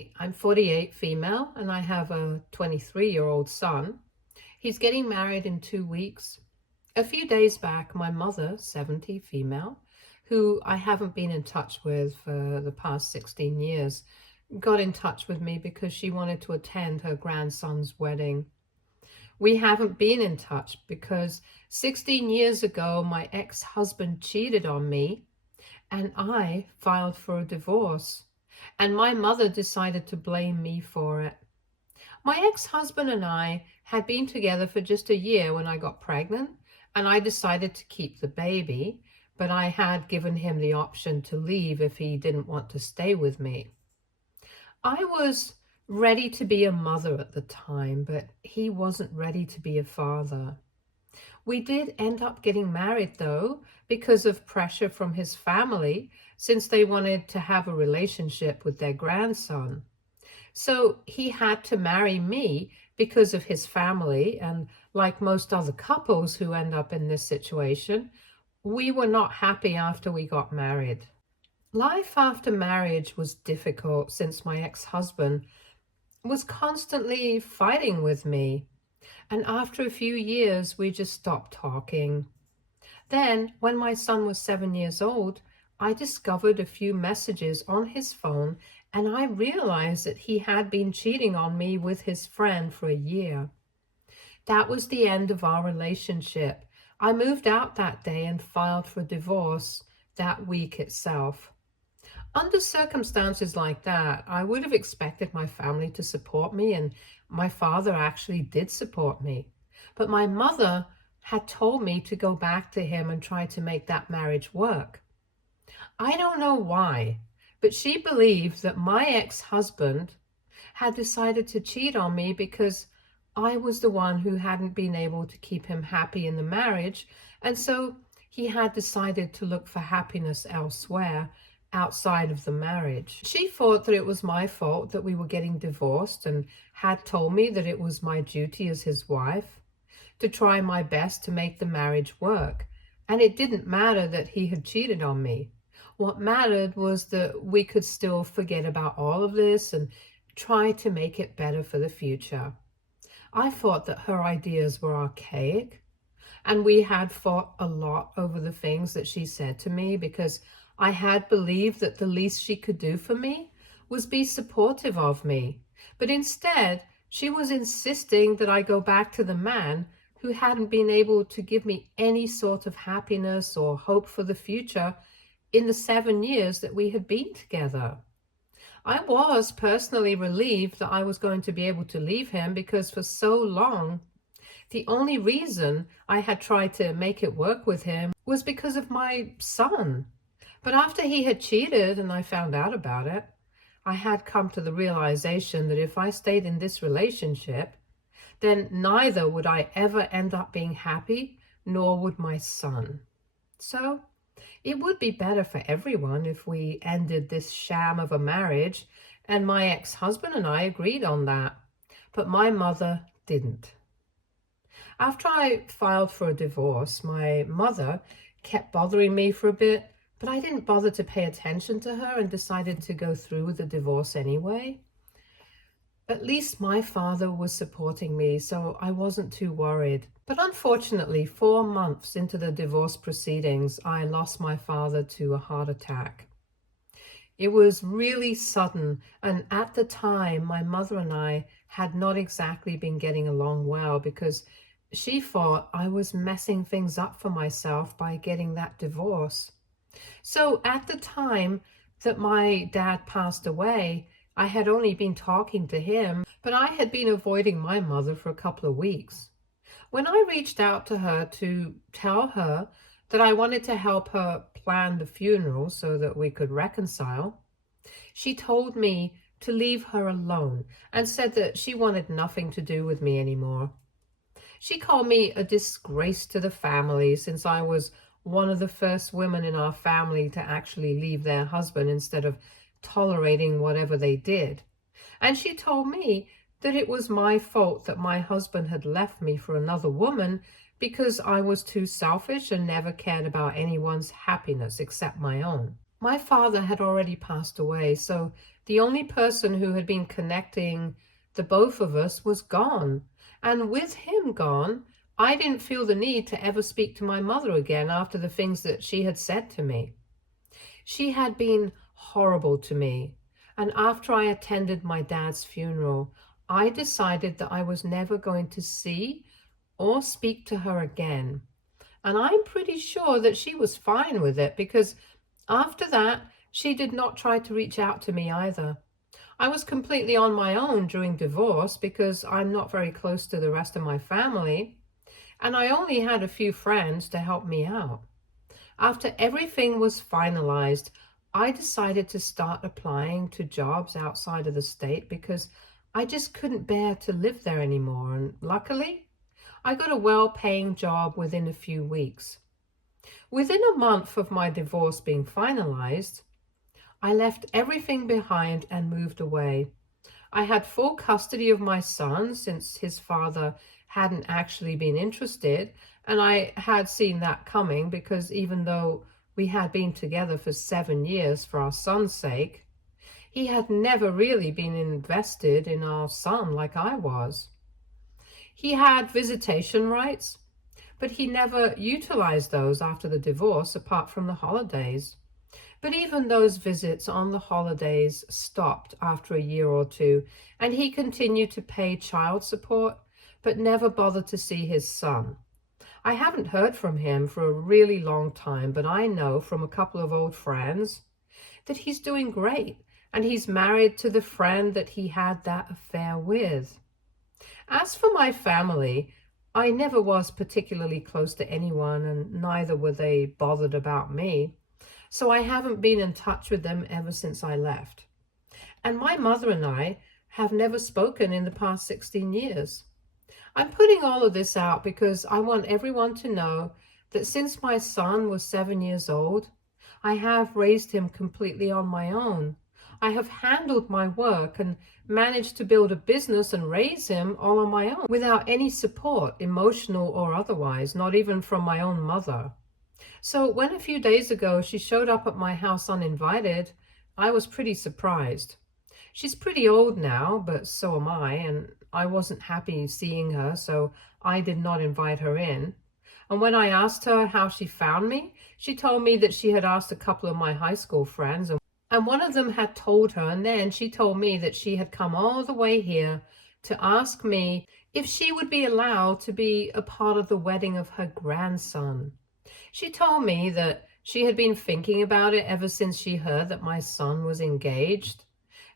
Hi, I'm 48 female and I have a 23-year-old son. He's getting married in 2 weeks. A few days back, my mother, 70 female, who I haven't been in touch with for the past 16 years, got in touch with me because she wanted to attend her grandson's wedding. We haven't been in touch because 16 years ago, my ex-husband cheated on me and I filed for a divorce. And my mother decided to blame me for it. My ex-husband and I had been together for just a year when I got pregnant, and I decided to keep the baby, but I had given him the option to leave if he didn't want to stay with me. I was ready to be a mother at the time, but he wasn't ready to be a father. We did end up getting married, though, because of pressure from his family, since they wanted to have a relationship with their grandson. So he had to marry me because of his family, and like most other couples who end up in this situation, we were not happy after we got married. Life after marriage was difficult since my ex-husband was constantly fighting with me. And after a few years, we just stopped talking. Then, when my son was 7 years old, I discovered a few messages on his phone and I realized that he had been cheating on me with his friend for a year. That was the end of our relationship. I moved out that day and filed for divorce that week itself. Under circumstances like that, I would have expected my family to support me, and my father actually did support me. But my mother had told me to go back to him and try to make that marriage work. I don't know why, but she believed that my ex-husband had decided to cheat on me because I was the one who hadn't been able to keep him happy in the marriage, and so he had decided to look for happiness elsewhere outside of the marriage. She thought that it was my fault that we were getting divorced and had told me that it was my duty as his wife to try my best to make the marriage work. And it didn't matter that he had cheated on me. What mattered was that we could still forget about all of this and try to make it better for the future. I thought that her ideas were archaic, and we had fought a lot over the things that she said to me because I had believed that the least she could do for me was be supportive of me. But instead, she was insisting that I go back to the man who hadn't been able to give me any sort of happiness or hope for the future in the 7 years that we had been together. I was personally relieved that I was going to be able to leave him because for so long, the only reason I had tried to make it work with him was because of my son. But after he had cheated and I found out about it, I had come to the realization that if I stayed in this relationship, then neither would I ever end up being happy, nor would my son. So it would be better for everyone if we ended this sham of a marriage, and my ex-husband and I agreed on that. But my mother didn't. After I filed for a divorce, my mother kept bothering me for a bit, but I didn't bother to pay attention to her and decided to go through with the divorce anyway. At least my father was supporting me, so I wasn't too worried. But unfortunately, 4 months into the divorce proceedings, I lost my father to a heart attack. It was really sudden, and at the time, my mother and I had not exactly been getting along well because she thought I was messing things up for myself by getting that divorce. So at the time that my dad passed away, I had only been talking to him, but I had been avoiding my mother for a couple of weeks. When I reached out to her to tell her that I wanted to help her plan the funeral so that we could reconcile, she told me to leave her alone and said that she wanted nothing to do with me anymore. She called me a disgrace to the family since I was one of the first women in our family to actually leave their husband instead of tolerating whatever they did. And she told me that it was my fault that my husband had left me for another woman because I was too selfish and never cared about anyone's happiness except my own. My father had already passed away, so the only person who had been connecting the both of us was gone. And with him gone, I didn't feel the need to ever speak to my mother again after the things that she had said to me. She had been horrible to me. And after I attended my dad's funeral, I decided that I was never going to see or speak to her again. And I'm pretty sure that she was fine with it because after that, she did not try to reach out to me either. I was completely on my own during divorce because I'm not very close to the rest of my family, and I only had a few friends to help me out. After everything was finalized, I decided to start applying to jobs outside of the state because I just couldn't bear to live there anymore. And luckily, I got a well-paying job within a few weeks. Within a month of my divorce being finalized, I left everything behind and moved away. I had full custody of my son since his father hadn't actually been interested, and I had seen that coming because even though we had been together for 7 years for our son's sake, he had never really been invested in our son like I was. He had visitation rights, but he never utilized those after the divorce apart from the holidays. But even those visits on the holidays stopped after a year or two, and he continued to pay child support, but never bothered to see his son. I haven't heard from him for a really long time, but I know from a couple of old friends that he's doing great, and he's married to the friend that he had that affair with. As for my family, I never was particularly close to anyone, and neither were they bothered about me. So I haven't been in touch with them ever since I left. And my mother and I have never spoken in the past 16 years. I'm putting all of this out because I want everyone to know that since my son was 7 years old, I have raised him completely on my own. I have handled my work and managed to build a business and raise him all on my own without any support, emotional or otherwise, not even from my own mother. So when a few days ago she showed up at my house uninvited, I was pretty surprised. She's pretty old now, but so am I, and I wasn't happy seeing her, so I did not invite her in. And when I asked her how she found me, she told me that she had asked a couple of my high school friends, and one of them had told her, and then she told me that she had come all the way here to ask me if she would be allowed to be a part of the wedding of her grandson. She told me that she had been thinking about it ever since she heard that my son was engaged,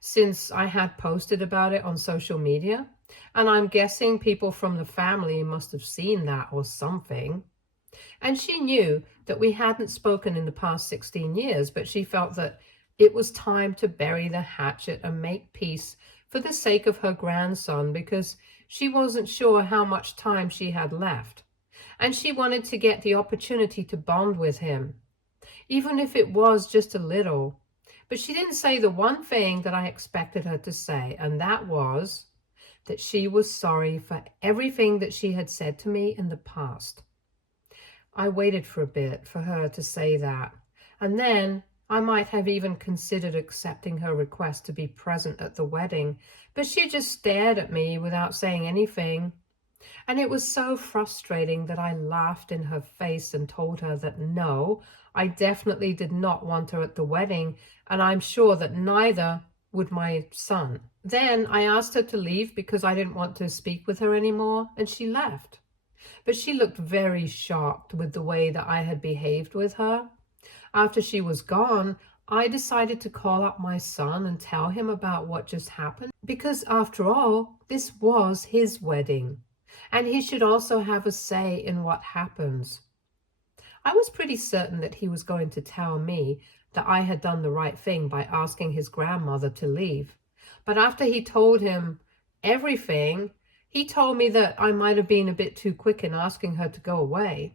since I had posted about it on social media, and I'm guessing people from the family must have seen that or something. And she knew that we hadn't spoken in the past 16 years, but she felt that it was time to bury the hatchet and make peace for the sake of her grandson because she wasn't sure how much time she had left. And she wanted to get the opportunity to bond with him, even if it was just a little. But she didn't say the one thing that I expected her to say, and that was that she was sorry for everything that she had said to me in the past. I waited for a bit for her to say that, and then I might have even considered accepting her request to be present at the wedding, but she just stared at me without saying anything. And it was so frustrating that I laughed in her face and told her that no, I definitely did not want her at the wedding, and I'm sure that neither would my son. Then I asked her to leave because I didn't want to speak with her anymore, and she left. But she looked very shocked with the way that I had behaved with her. After she was gone, I decided to call up my son and tell him about what just happened, because after all, this was his wedding, and he should also have a say in what happens. I was pretty certain that he was going to tell me that I had done the right thing by asking his grandmother to leave. But after he told him everything, he told me that I might have been a bit too quick in asking her to go away.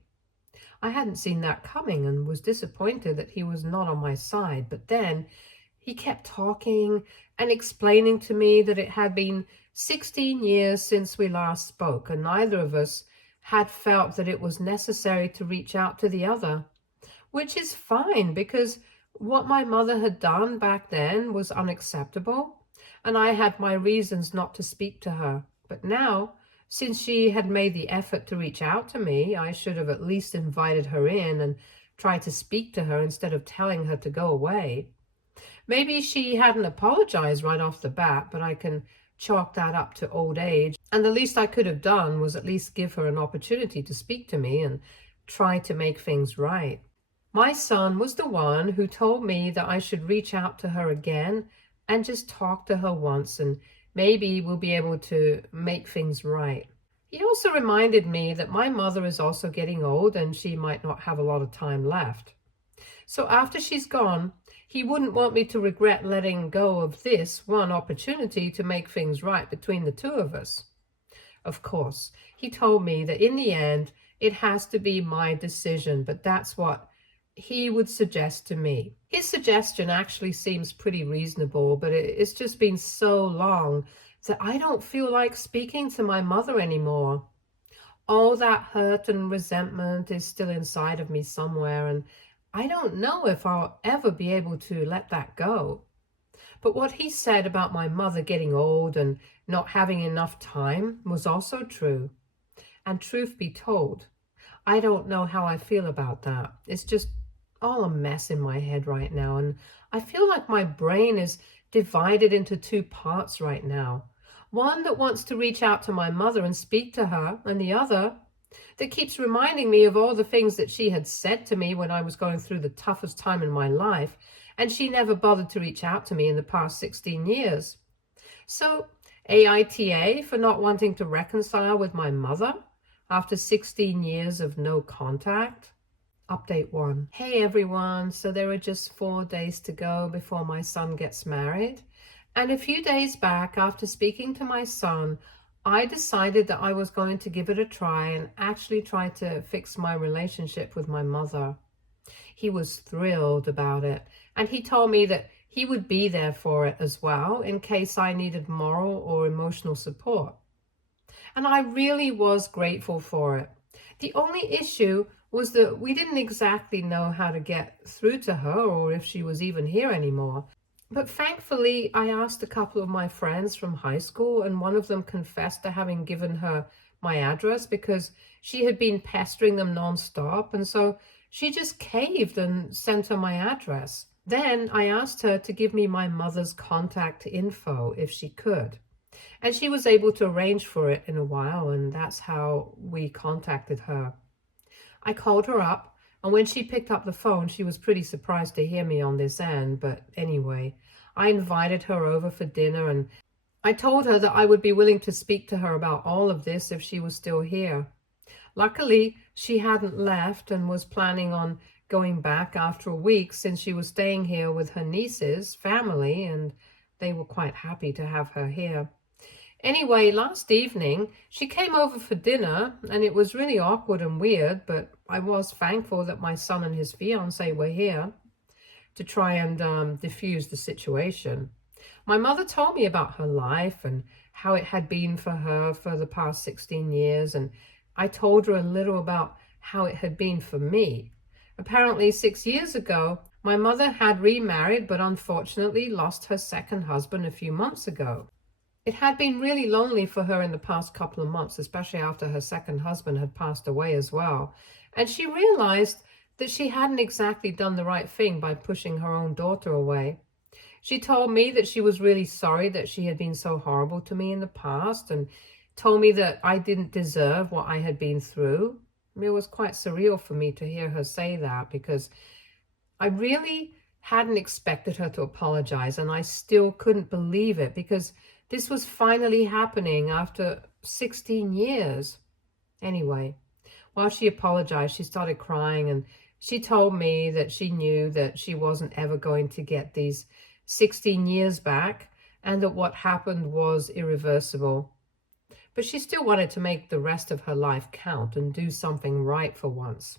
I hadn't seen that coming and was disappointed that he was not on my side. But then he kept talking and explaining to me that it had been 16 years since we last spoke, and neither of us had felt that it was necessary to reach out to the other, which is fine because What my mother had done back then was unacceptable, and I had my reasons not to speak to her. But now, since she had made the effort to reach out to me, I should have at least invited her in and tried to speak to her instead of telling her to go away. Maybe she hadn't apologized right off the bat, but I can chalk that up to old age. And the least I could have done was at least give her an opportunity to speak to me and try to make things right. My son was the one who told me that I should reach out to her again and just talk to her once, and maybe we'll be able to make things right. He also reminded me that my mother is also getting old and she might not have a lot of time left. So after she's gone, he wouldn't want me to regret letting go of this one opportunity to make things right between the two of us. Of course, he told me that in the end, it has to be my decision, but that's what he would suggest to me. His suggestion actually seems pretty reasonable, but it's just been so long that I don't feel like speaking to my mother anymore. All that hurt and resentment is still inside of me somewhere, and I don't know if I'll ever be able to let that go. But what he said about my mother getting old and not having enough time was also true. And truth be told, I don't know how I feel about that. It's just all a mess in my head right now, and I feel like my brain is divided into two parts right now. One that wants to reach out to my mother and speak to her, and the other that keeps reminding me of all the things that she had said to me when I was going through the toughest time in my life, and she never bothered to reach out to me in the past 16 years. So, AITA for not wanting to reconcile with my mother after 16 years of no contact. Update 1. Hey everyone, so there are just 4 days to go before my son gets married. And a few days back, after speaking to my son, I decided that I was going to give it a try and actually try to fix my relationship with my mother. He was thrilled about it, and he told me that he would be there for it as well in case I needed moral or emotional support. And I really was grateful for it. The only issue was that we didn't exactly know how to get through to her or if she was even here anymore. But thankfully, I asked a couple of my friends from high school, and one of them confessed to having given her my address because she had been pestering them nonstop, and so she just caved and sent her my address. Then I asked her to give me my mother's contact info if she could. And she was able to arrange for it in a while, and that's how we contacted her. I called her up, and when she picked up the phone, she was pretty surprised to hear me on this end. But anyway, I invited her over for dinner, and I told her that I would be willing to speak to her about all of this if she was still here. Luckily, she hadn't left and was planning on going back after a week since she was staying here with her niece's family, and they were quite happy to have her here. Anyway, last evening, she came over for dinner, and it was really awkward and weird, but I was thankful that my son and his fiancée were here to try and diffuse the situation. My mother told me about her life and how it had been for her for the past 16 years, and I told her a little about how it had been for me. Apparently, 6 years ago, my mother had remarried, but unfortunately lost her second husband a few months ago. It had been really lonely for her in the past couple of months, especially after her second husband had passed away as well. And she realized that she hadn't exactly done the right thing by pushing her own daughter away. She told me that she was really sorry that she had been so horrible to me in the past, and told me that I didn't deserve what I had been through. It was quite surreal for me to hear her say that, because I really hadn't expected her to apologize, and I still couldn't believe it because this was finally happening after 16 years. Anyway, while she apologized, she started crying, and she told me that she knew that she wasn't ever going to get these 16 years back, and that what happened was irreversible. But she still wanted to make the rest of her life count and do something right for once.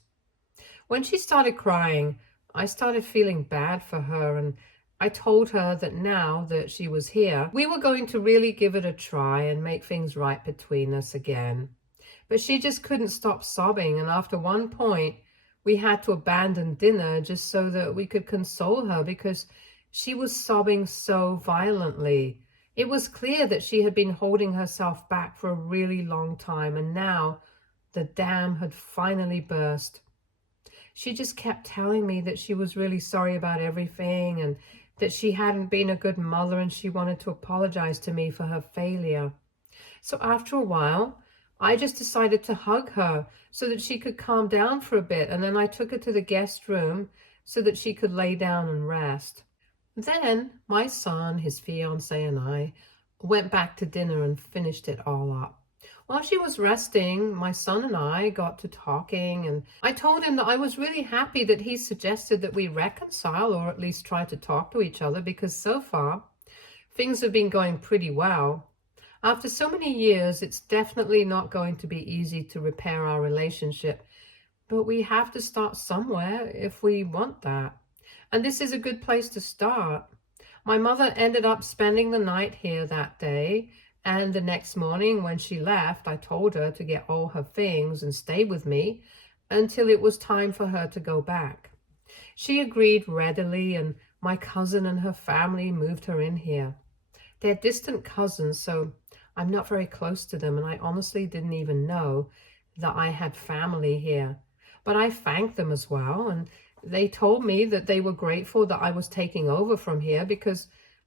When she started crying, I started feeling bad for her, and I told her that now that she was here, we were going to really give it a try and make things right between us again. But she just couldn't stop sobbing, and after one point, we had to abandon dinner just so that we could console her because she was sobbing so violently. It was clear that she had been holding herself back for a really long time, and now the dam had finally burst. She just kept telling me that she was really sorry about everything and that she hadn't been a good mother and she wanted to apologize to me for her failure. So after a while, I just decided to hug her so that she could calm down for a bit, and then I took her to the guest room so that she could lay down and rest. Then my son, his fiance, and I went back to dinner and finished it all up. While she was resting, my son and I got to talking, and I told him that I was really happy that he suggested that we reconcile or at least try to talk to each other because so far things have been going pretty well. After so many years, it's definitely not going to be easy to repair our relationship, but we have to start somewhere if we want that. And this is a good place to start. My mother ended up spending the night here that day, and the next morning when she left, I told her to get all her things and stay with me until it was time for her to go back. She agreed readily, and my cousin and her family moved her in here. They're distant cousins, so I'm not very close to them, and I honestly didn't even know that I had family here. But I thanked them as well, and they told me that they were grateful that I was taking over from here because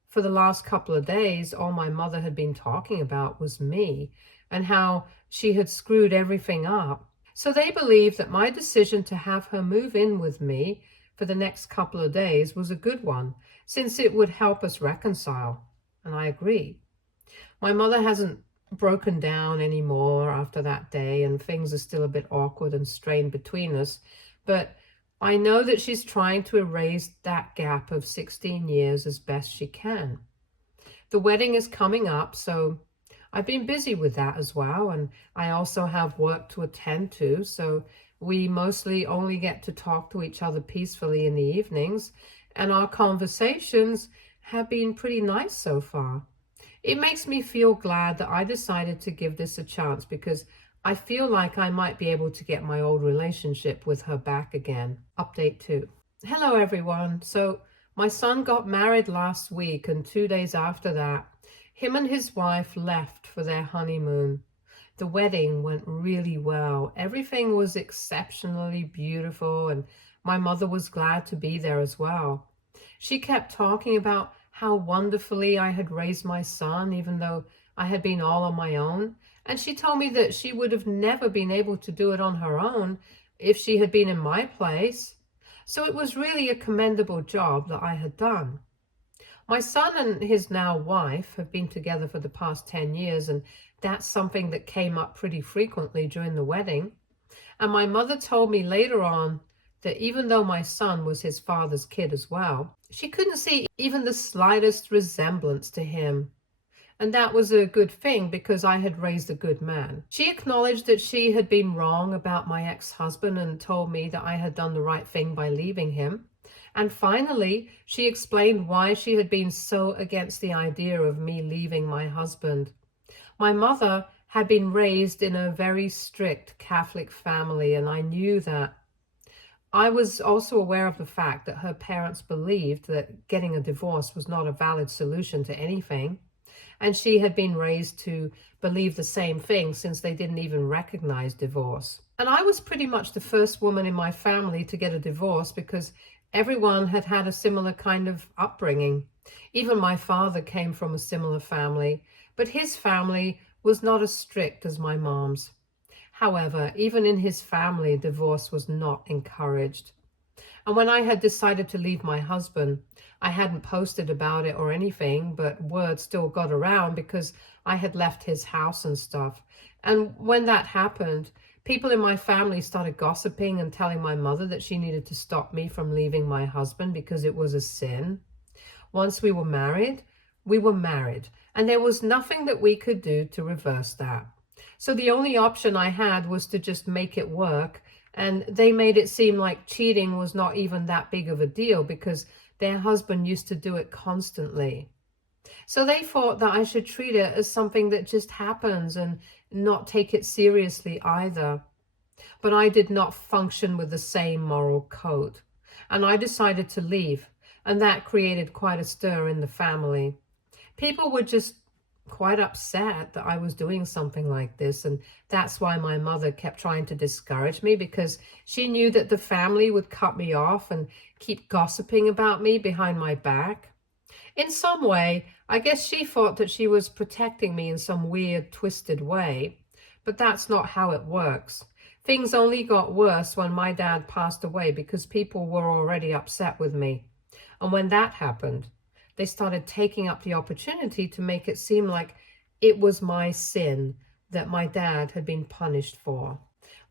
for the last couple of days, all my mother had been talking about was me and how she had screwed everything up. So they believed that my decision to have her move in with me for the next couple of days was a good one, since it would help us reconcile. And I agree. My mother hasn't broken down anymore after that day, and things are still a bit awkward and strained between us, but I know that she's trying to erase that gap of 16 years as best she can. The wedding is coming up, so I've been busy with that as well, and I also have work to attend to, so we mostly only get to talk to each other peacefully in the evenings, and our conversations have been pretty nice so far. It makes me feel glad that I decided to give this a chance because I feel like I might be able to get my old relationship with her back again. Update 2. Hello everyone. So my son got married last week, and 2 days after that, him and his wife left for their honeymoon. The wedding went really well. Everything was exceptionally beautiful, and my mother was glad to be there as well. She kept talking about how wonderfully I had raised my son, even though I had been all on my own. And she told me that she would have never been able to do it on her own if she had been in my place. So it was really a commendable job that I had done. My son and his now wife have been together for the past 10 years, and that's something that came up pretty frequently during the wedding. And my mother told me later on that even though my son was his father's kid as well, she couldn't see even the slightest resemblance to him. And that was a good thing because I had raised a good man. She acknowledged that she had been wrong about my ex-husband and told me that I had done the right thing by leaving him. And finally, she explained why she had been so against the idea of me leaving my husband. My mother had been raised in a very strict Catholic family, and I knew that. I was also aware of the fact that her parents believed that getting a divorce was not a valid solution to anything. And she had been raised to believe the same thing since they didn't even recognize divorce. And I was pretty much the first woman in my family to get a divorce because everyone had had a similar kind of upbringing. Even my father came from a similar family, but his family was not as strict as my mom's. However, even in his family, divorce was not encouraged. And when I had decided to leave my husband, I hadn't posted about it or anything, but word still got around because I had left his house and stuff. And when that happened, people in my family started gossiping and telling my mother that she needed to stop me from leaving my husband because it was a sin. Once we were married, and there was nothing that we could do to reverse that. So the only option I had was to just make it work. And they made it seem like cheating was not even that big of a deal because their husband used to do it constantly. So they thought that I should treat it as something that just happens and not take it seriously either. but I did not function with the same moral code. And I decided to leave, and that created quite a stir in the family. People were just quite upset that I was doing something like this, and that's why my mother kept trying to discourage me, because she knew that the family would cut me off and keep gossiping about me behind my back. In some way, I guess she thought that she was protecting me in some weird, twisted way, but that's not how it works. Things only got worse when my dad passed away because people were already upset with me. And when that happened, they started taking up the opportunity to make it seem like it was my sin that my dad had been punished for.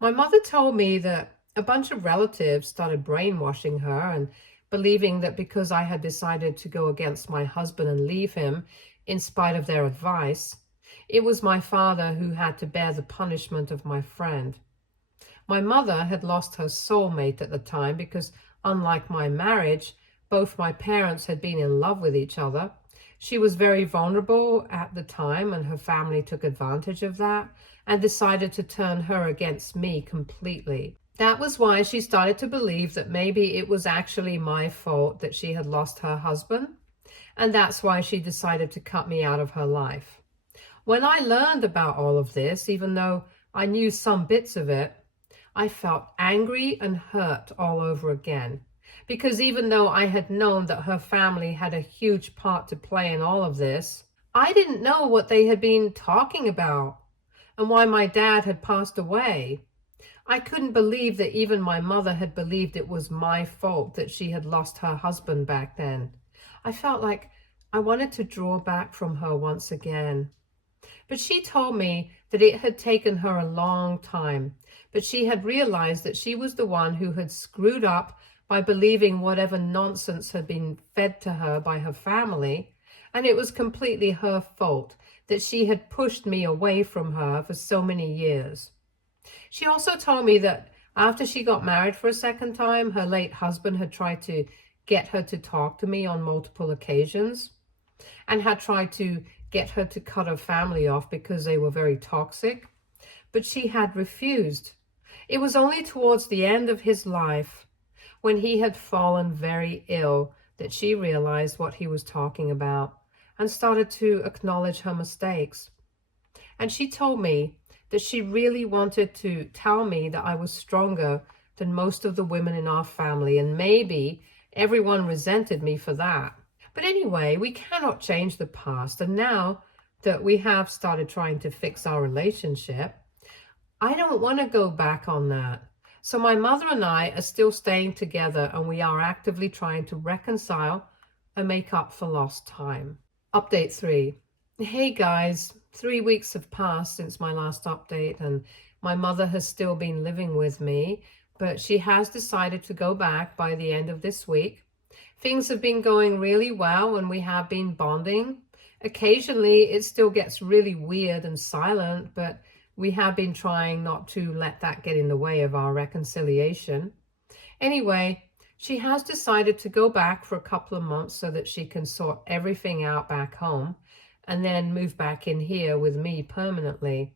My mother told me that a bunch of relatives started brainwashing her and believing that because I had decided to go against my husband and leave him in spite of their advice, it was my father who had to bear the punishment of my friend. My mother had lost her soulmate at the time because, unlike my marriage, both my parents had been in love with each other. She was very vulnerable at the time, and her family took advantage of that and decided to turn her against me completely. That was why she started to believe that maybe it was actually my fault that she had lost her husband, and that's why she decided to cut me out of her life. When I learned about all of this, even though I knew some bits of it, I felt angry and hurt all over again. Because even though I had known that her family had a huge part to play in all of this, I didn't know what they had been talking about and why my dad had passed away. I couldn't believe that even my mother had believed it was my fault that she had lost her husband back then. I felt like I wanted to draw back from her once again. But she told me that it had taken her a long time, but she had realized that she was the one who had screwed up by believing whatever nonsense had been fed to her by her family, and it was completely her fault that she had pushed me away from her for so many years. She also told me that after she got married for a second time, her late husband had tried to get her to talk to me on multiple occasions and had tried to get her to cut her family off because they were very toxic, but she had refused. It was only towards the end of his life, when he had fallen very ill, that she realized what he was talking about and started to acknowledge her mistakes. And she told me that she really wanted to tell me that I was stronger than most of the women in our family, and maybe everyone resented me for that. But anyway, we cannot change the past, and now that we have started trying to fix our relationship, I don't want to go back on that. So my mother and I are still staying together, and we are actively trying to reconcile and make up for lost time. Update 3. Hey guys, 3 weeks have passed since my last update, and my mother has still been living with me, but she has decided to go back by the end of this week. Things have been going really well, and we have been bonding. Occasionally, it still gets really weird and silent, but we have been trying not to let that get in the way of our reconciliation. Anyway, she has decided to go back for a couple of months so that she can sort everything out back home and then move back in here with me permanently.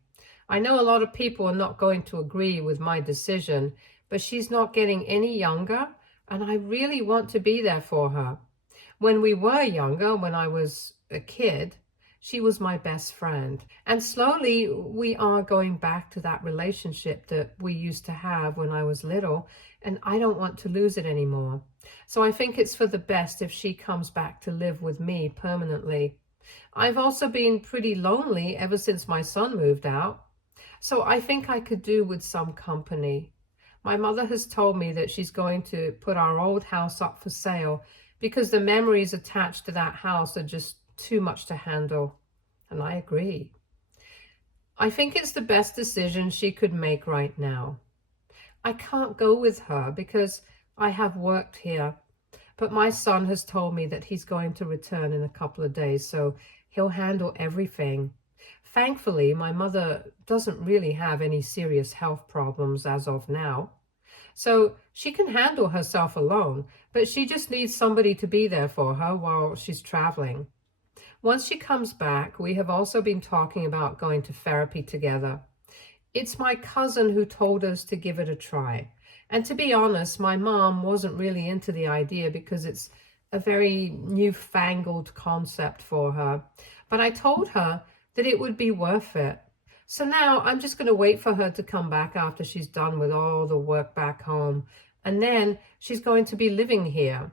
I know a lot of people are not going to agree with my decision, but she's not getting any younger, and I really want to be there for her. When we were younger, when I was a kid, she was my best friend. And slowly we are going back to that relationship that we used to have when I was little, and I don't want to lose it anymore. So I think it's for the best if she comes back to live with me permanently. I've also been pretty lonely ever since my son moved out, so I think I could do with some company. My mother has told me that she's going to put our old house up for sale because the memories attached to that house are just too much to handle, and I agree. I think it's the best decision she could make right now. I can't go with her because I have worked here, but my son has told me that he's going to return in a couple of days, so he'll handle everything. Thankfully, my mother doesn't really have any serious health problems as of now, so she can handle herself alone, but she just needs somebody to be there for her while she's traveling. Once she comes back, we have also been talking about going to therapy together. It's my cousin who told us to give it a try. And to be honest, my mom wasn't really into the idea because it's a very newfangled concept for her. But I told her that it would be worth it. So now I'm just going to wait for her to come back after she's done with all the work back home. And then she's going to be living here.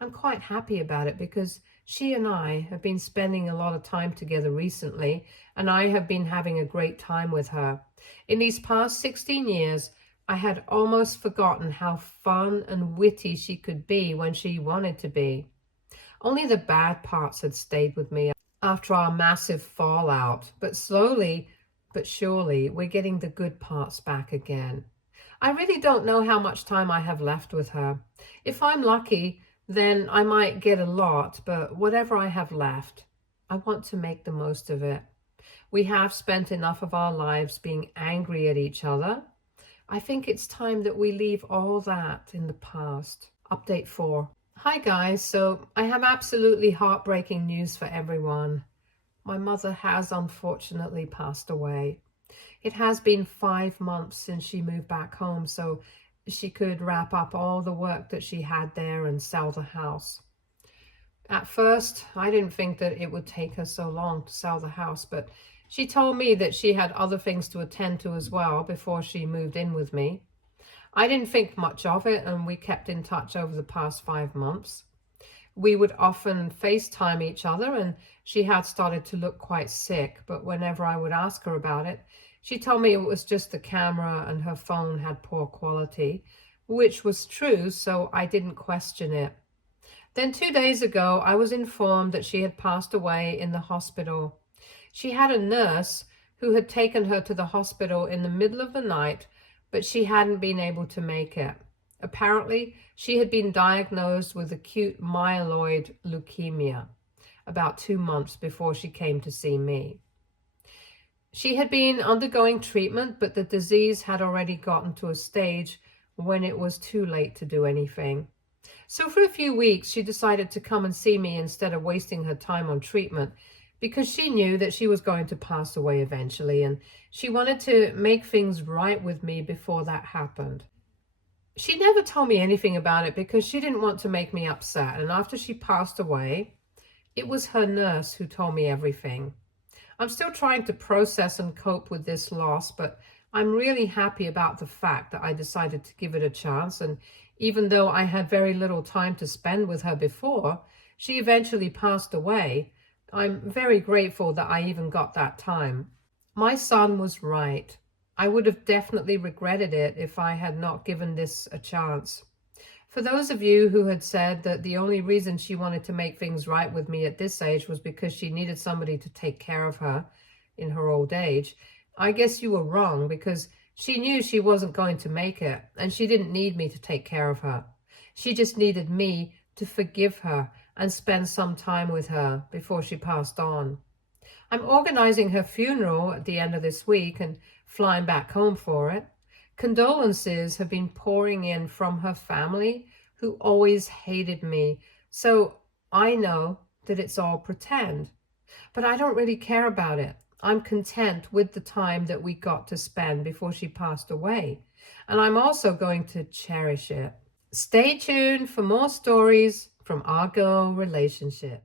I'm quite happy about it because she and I have been spending a lot of time together recently, and I have been having a great time with her. In these past 16 years, I had almost forgotten how fun and witty she could be when she wanted to be. Only the bad parts had stayed with me after our massive fallout, but slowly but surely we're getting the good parts back again. I really don't know how much time I have left with her. If I'm lucky, then I might get a lot, but whatever I have left, I want to make the most of it. We have spent enough of our lives being angry at each other. I think it's time that we leave all that in the past. Update 4. Hi guys, so I have absolutely heartbreaking news for everyone. My mother has unfortunately passed away. It has been 5 months since she moved back home, so she could wrap up all the work that she had there and sell the house. At first, I didn't think that it would take her so long to sell the house, but she told me that she had other things to attend to as well before she moved in with me. I didn't think much of it, and we kept in touch over the past 5 months. We would often FaceTime each other, and she had started to look quite sick, but whenever I would ask her about it, she told me it was just the camera and her phone had poor quality, which was true, so I didn't question it. Then 2 days ago, I was informed that she had passed away in the hospital. She had a nurse who had taken her to the hospital in the middle of the night, but she hadn't been able to make it. Apparently, she had been diagnosed with acute myeloid leukemia about 2 months before she came to see me. She had been undergoing treatment, but the disease had already gotten to a stage when it was too late to do anything. So for a few weeks, she decided to come and see me instead of wasting her time on treatment because she knew that she was going to pass away eventually, and she wanted to make things right with me before that happened. She never told me anything about it because she didn't want to make me upset, and after she passed away, it was her nurse who told me everything. I'm still trying to process and cope with this loss, but I'm really happy about the fact that I decided to give it a chance. And even though I had very little time to spend with her before she eventually passed away, I'm very grateful that I even got that time. My son was right. I would have definitely regretted it if I had not given this a chance. For those of you who had said that the only reason she wanted to make things right with me at this age was because she needed somebody to take care of her in her old age, I guess you were wrong, because she knew she wasn't going to make it, and she didn't need me to take care of her. She just needed me to forgive her and spend some time with her before she passed on. I'm organizing her funeral at the end of this week and flying back home for it. Condolences have been pouring in from her family, who always hated me, so I know that it's all pretend. But I don't really care about it. I'm content with the time that we got to spend before she passed away, and I'm also going to cherish it. Stay tuned for more stories from our girl relationships.